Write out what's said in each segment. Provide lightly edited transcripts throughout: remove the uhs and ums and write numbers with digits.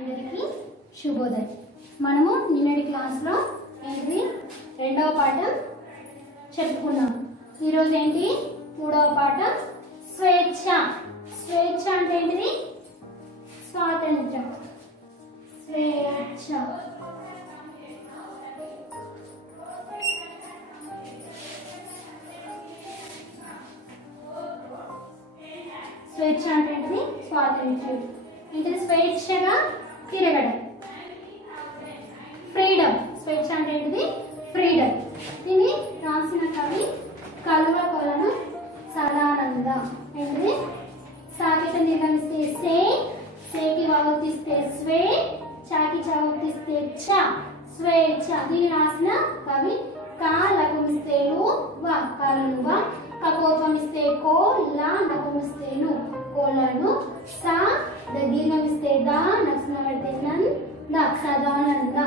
అందరికీ శుభోదయం. మనము నిన్నటి క్లాస్లో ఏంటి రెండవ పాఠం చెప్పుకున్నాం. ఈరోజు ఏంటి మూడవ పాఠం స్వేచ్ఛ. స్వేచ్ఛ అంటే ఏంటిది? స్వాతంత్ర్యం. స్వేచ్ఛ స్వేచ్ఛ అంటే ఏంటిది? స్వాతంత్ర్యం. ఏంటిది? స్వేచ్ఛగా తిరగడం. ఫ్రీడమ్. స్వేచ్ఛ అంటే ఏంటిది? ఫ్రీడమ్. దీన్ని రాసిన కవి కల్వకొలను సదానంద. ఏంటిది? సాకిట నిర్గమిస్తే సే, సేకి వాగుతిస్తే స్వే, చాకి చావుతిస్తే చ, స్వేచ్ఛ. దీన్ని రాసిన కవి కాలకుమిస్తే లు, వ కాలనువ, కపోపమిస్తే కో, లా నకుమిస్తే ను కోలను, సా దీర్ఘమిస్తే దా, నక్సన పెడితే నన్, ద సదానంద.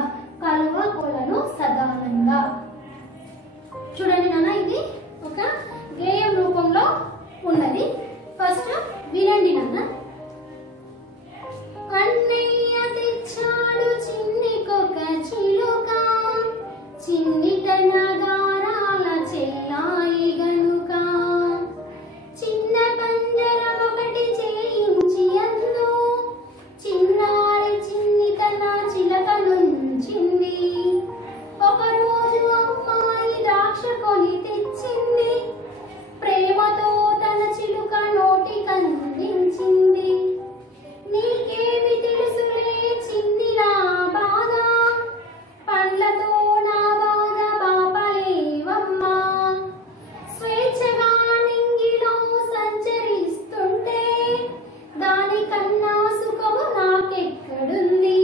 కల్వ కోలను సదానంద. చూడండి నాన్న, ఇది ఒక గేయం రూపంలో ఉన్నది. ఫస్ట్ వినండి నాన్న. అన్నయ్య తెచ్చాడు చిన్నికొక చిలుక, చిన్ని తన గారాల చెల్లాయి గనుక, చిన్న పంజరం ఒకటి చేయించి అందు, చిన్నారి చిన్ని తన చిలక నుంచింది. ఒకరోజు అమ్మాయి ద్రాక్ష కొని తెచ్చింది, ప్రేమతో తన చిలుక నోటికందించింది. నీకేమి తెలుసులే చిన్ని నా బాధ, పండ్లతో నా బాధ పాపలేవమ్మా. స్వేచ్ఛగా నింగిలో సంచరిస్తుంటే దానికన్నా సుఖము నాకెక్కడుంది.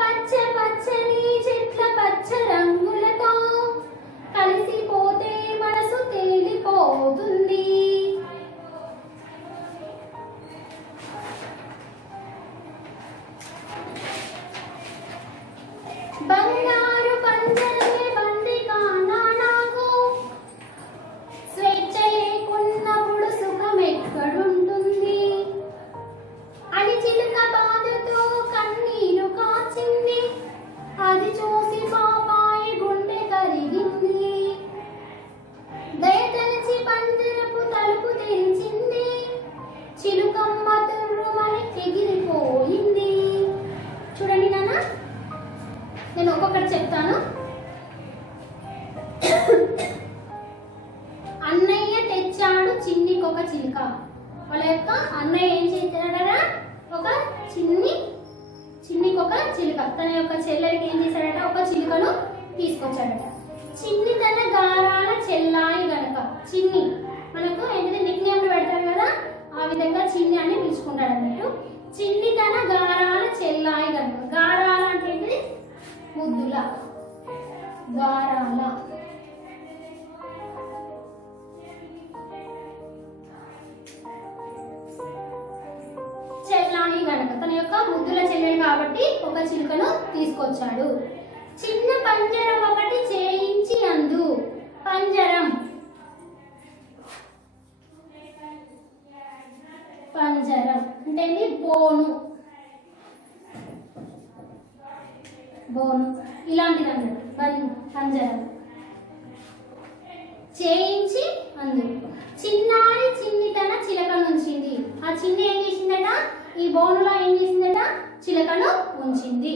పచ్చ పచ్చని చెట్ల పచ్చ రంగులతో కలిసిపోతే మనసు తేలిపోతుంది. బంగారు పంజరమే బంది కానా నాకు, స్వేచ్ఛ లేకున్నప్పుడు సుఖం ఎక్కడుంటుంది అని చిలుక బాధతో కన్నీరు కాచింది. అది చూసి పాపాయి గుండె కరిగింది. దయతలచి పంజరపు తలుపు తెరిచింది, చిలుకమ్మ తుర్రుమని ఎగిరిపోయింది. చూడండి నాన్న, నేను ఒక్కొక్కటి చెప్తాను. అన్నయ్య తెచ్చాడు చిన్నికొక చిలుక. వాళ్ళ యొక్క అన్నయ్య ఏం చేశాడరా? ఒక చిన్నికొక చిలుక. తన యొక్క చెల్లెలికి ఏం చేశాడట? ఒక చిలుకను తీసుకొచ్చాడట. చిన్ని తన గారాల చెల్లాయి గనక. చిన్ని మనకు ఏంటంటే నిక్ నేమ్లు పెడతారు కదా, ఆ విధంగా చిన్ని అని పిలుచుకుంటాడు అన్నట్టు. చిన్ని తన గారాల చెల్లాయి గనక. గారాల అంటే ఏంటిది? ముద్దుల. గారాల. చెల్లాయి గనక తన యొక్క ముద్దుల చెల్లెలు కాబట్టి ఒక చిలుకను తీసుకొచ్చాడు. చిన్న పంజరం ఒకటి చేయించి అందు. పంజరం. పంజరం అంటే బోను. బోను ఇలాంటిది అన్నట్టు. పంజరం చేయించి అందు. చిన్నారి చిన్ని తన చిలక నుంచింది. ఆ చిన్ని ఏం చేసిందట? ఈ బోనులో ఏం చేసిందట? చిలకను ఉంచింది.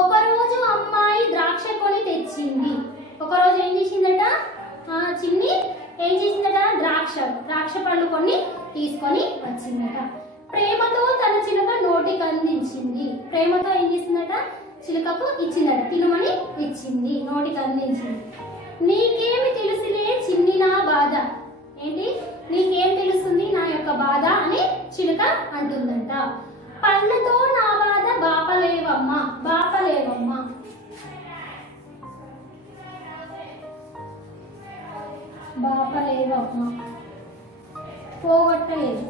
ఒకరోజు అమ్మాయి ద్రాక్ష కొని తెచ్చింది. ఒకరోజు ఏం చేసిందట? ఆ చిన్ని ఏం చేసిందట? ద్రాక్ష పళ్ళు కొన్ని తీసుకొని వచ్చిందట. ప్రేమతో తన చిలుక నోటికి అందించింది. ప్రేమతో ఏం చేసిందట? చిలుకకు ఇచ్చిందట. తినుమని ఇచ్చింది, నోటికి అందించింది. నీకేమి తెలుసులే చిన్ని నా బాధ. ఏంటి? నీకేం తెలుస్తుంది నా యొక్క బాధ అని చిలుక అంటుందంట. పండ్లతో నా బాధ బాపలేవమ్మా. బాపలేవమ్మా. బాపలేవమ్మా. పోగొట్టలేదు.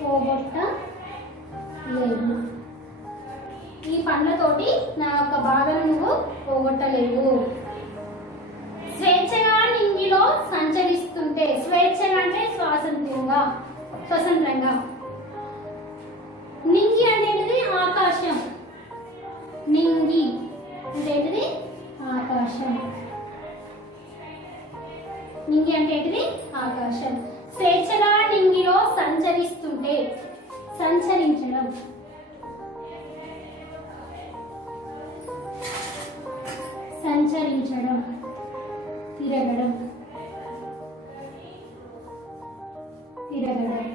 పోగొట్టలేదు. ఈ పండ్లతోటి నా యొక్క బాధను నువ్వు పోగొట్టలేదు. స్వేచ్ఛగా నింగిలో సంచరిస్తుంటే, స్వేచ్ఛగా అంటే స్వాతంత్రంగా, స్వతంత్రంగా. నింగి అంటే ఏంటిది ఆకాశం. స్వేచ్ఛగా నింగిలో సంచరిస్తుంటే, సంచరించడం, సంచరించడం, తిరగడం, తిరగడం.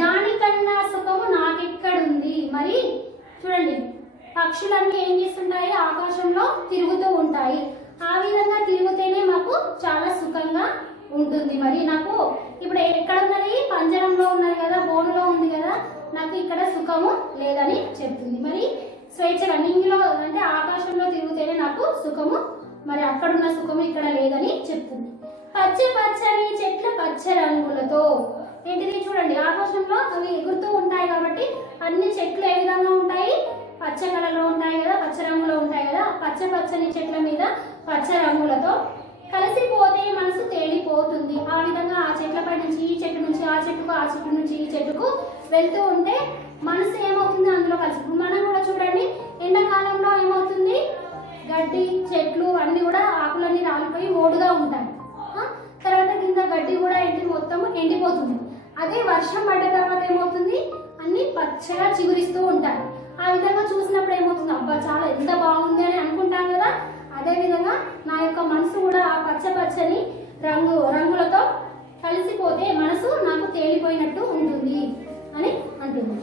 దానికన్నా సుఖము నాకెక్కడుంది. మరి చూడండి, పక్షులన్నీ ఏం చేస్తుంటాయి, ఆకాశంలో తిరుగుతూ ఉంటాయి. ఆ విధంగా తిరుగుతేనే మాకు చాలా సుఖంగా ఉంటుంది. మరి నాకు ఇప్పుడు ఎక్కడ ఉన్నది, పంజరంలో ఉన్నది కదా, బోనులో ఉంది కదా, నాకు ఇక్కడ సుఖము లేదని చెప్తుంది. మరి స్వేచ్ఛగా నింగిలో అంటే ఆకాశంలో తిరుగుతేనే నాకు సుఖము, మరి అక్కడున్న సుఖము ఇక్కడ లేదని చెప్తుంది. పచ్చ పచ్చని చెట్ల పచ్చ రంగులతో, ఏంటిది చూడండి, ఆకాశంలో అవి ఎగురుతూ ఉంటాయి కాబట్టి అన్ని చెట్లు ఏ విధంగా ఉంటాయి, పచ్చ కలర్లో ఉంటాయి కదా, పచ్చ రంగులో ఉంటాయి కదా. పచ్చ పచ్చని చెట్ల మీద పచ్చ రంగులతో కలిసిపోతే మనసు తేలిపోతుంది. ఆ విధంగా ఆ చెట్లపై నుంచి ఈ చెట్టు నుంచి ఆ చెట్టుకు, ఆ చెట్టు నుంచి ఈ చెట్టుకు వెళ్తూ ఉంటే మనసు ఏమవుతుంది, అందులో కలిసి. మనం కూడా చూడండి, ఎండాకాలంలో ఏమవుతుంది, గడ్డి చెట్లు అన్ని కూడా ఆకులన్నీ రాలిపోయి మోడుగా ఉంటాయి. తర్వాత కింద గడ్డి కూడా మొత్తం ఎండిపోతుంది. అదే వర్షం పడ్డ తర్వాత ఏమవుతుంది, అన్ని పచ్చగా చిగురిస్తూ ఉంటాయి. ఆ విధంగా చూసినప్పుడు ఏమవుతుంది, అబ్బా చాలా ఎంత బాగుంది అని అనుకుంటాం కదా. అదే విధంగా నా యొక్క మనసు కూడా ఆ పచ్చ పచ్చని రంగులతో కలిసిపోతే మనసు నాకు తేలిపోయినట్టు ఉంటుంది అని అంటుంది.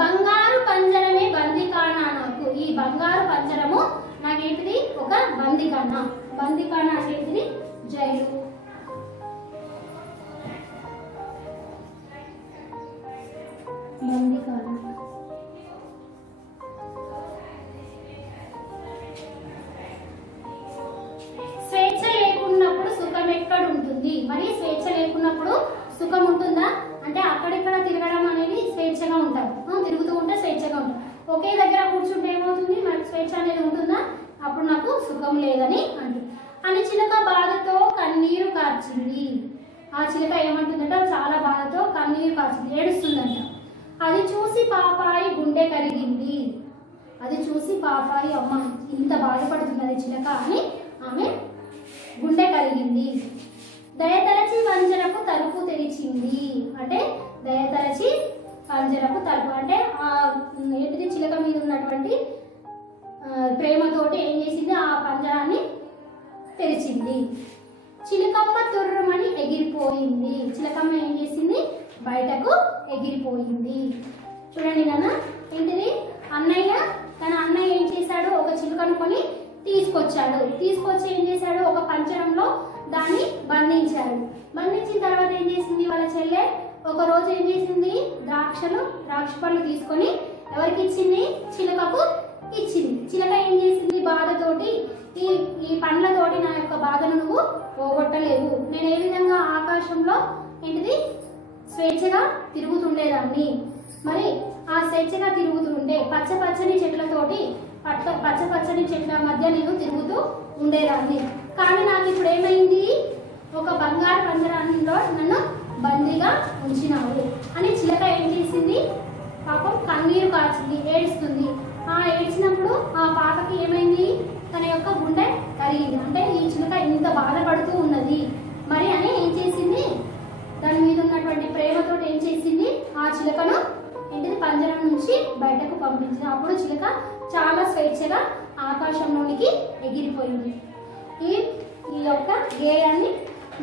బంగారు పంజరమే బందికానా నాకు. ఈ బంగారు పంజరము నాకేంటిది, ఒక బందికానా. బందికానా అంటే ఏంటిది, జైలు. బందికానా. స్వేచ్ఛ లేకున్నప్పుడు సుఖం ఎక్కడ ఉంటుంది. మరి స్వేచ్ఛ లేకున్నప్పుడు సుఖం ఉంటుందా అంటే అక్కడిక్కడ తిరగడం అనేది స్వేచ్ఛగా ఉంటారు, తిరుగుతూ ఉంటే స్వేచ్ఛగా ఉంటారు. ఒకే దగ్గర కూర్చుంటే ఏమవుతుంది, మనకు స్వేచ్ఛ అనేది ఉంటుందా, అప్పుడు నాకు సుఖం లేదని అంటుంది. అని చిలక బాధతో కన్నీరు కార్చింది. ఆ చిలక ఏమంటుందంట, చాలా బాధతో కన్నీరు కార్చింది, ఏడుస్తుందంట. అది చూసి పాపాయి గుండె కరిగింది. అది చూసి పాపాయి, అమ్మ ఇంత బాధపడుతున్నది చిలక అని ఆమె గుండె కలిగింది. దయతలచి పంజరపు తలుపు తెరిచింది. అంటే దయతలచి పంజరపు తలుపు అంటే ఆ ఏంటిది, చిలక మీద ఉన్నటువంటి ప్రేమతోటి ఏం చేసింది, ఆ పంజరాన్ని తెరిచింది. చిలకమ్మ తుర్రమని ఎగిరిపోయింది. చిలకమ్మ ఏం చేసింది, బయటకు ఎగిరిపోయింది. చూడండి నాన్న, ఏంటిది, తన అన్నయ్య ఏం చేశాడు, ఒక చిలుకను కొని తీసుకొచ్చాడు. తీసుకొచ్చి ఏం చేశాడు, ఒక పంజరంలో దాన్ని బంధించాడు. బంధించిన తర్వాత ఏం చేసింది, వాళ్ళ చెల్లె ఒక రోజు ఏం చేసింది, ద్రాక్ష పళ్ళు తీసుకొని ఎవరికి ఇచ్చింది, చిలకకు ఇచ్చింది. చిలక ఏం చేసింది, బాధతోటి ఈ పండ్లతోటి నా యొక్క బాధను నువ్వు పోగొట్టలేవు. నేను ఏ విధంగా ఆకాశంలో ఏంటిది స్వేచ్ఛగా తిరుగుతుండేదాన్ని, మరి ఆ స్వేచ్ఛగా తిరుగుతుంటే పచ్చ పచ్చని చెట్లతోటి పచ్చ పచ్చని చెట్ల మధ్య నేను తిరుగుతూ ఉండేదాన్ని. కానీ నాకు ఇప్పుడు ఏమైంది, ఒక బంగారు పంజరంలో నన్ను బందీగా ఉంచినావు అని చిలక ఏం చేసింది, పాపం కన్నీరు కార్చింది, ఏడుస్తుంది. ఆ ఏడ్చినప్పుడు ఆ పాపకి ఏమైంది, తన యొక్క గుండె కరిగింది. అంటే ఈ చిలక ఇంత బాధపడుతూ ఉన్నది మరి అని ఏం చేసింది, దాని మీద ఉన్నటువంటి ప్రేమతో ఏం చేసింది, ఆ చిలకను ఏంటిది పంజరం నుంచి బయటకు పంపించింది. అప్పుడు చిలక చాలా స్వేచ్ఛగా ఆకాశంలోనికి ఎగిరిపోయింది. ఈ యొక్క గేయాన్ని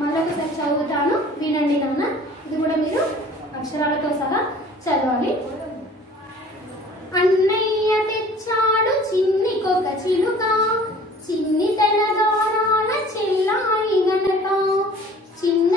మరొకసారి చదువుతాను, వినండి నాన్న. ఇది కూడా మీరు అక్షరాలతో సహా చదవాలి. అన్నయ్య తెచ్చాడు చిన్నికొక చిలుక, చిన్ని తన గారాల చెల్లాయి గనక, చిన్న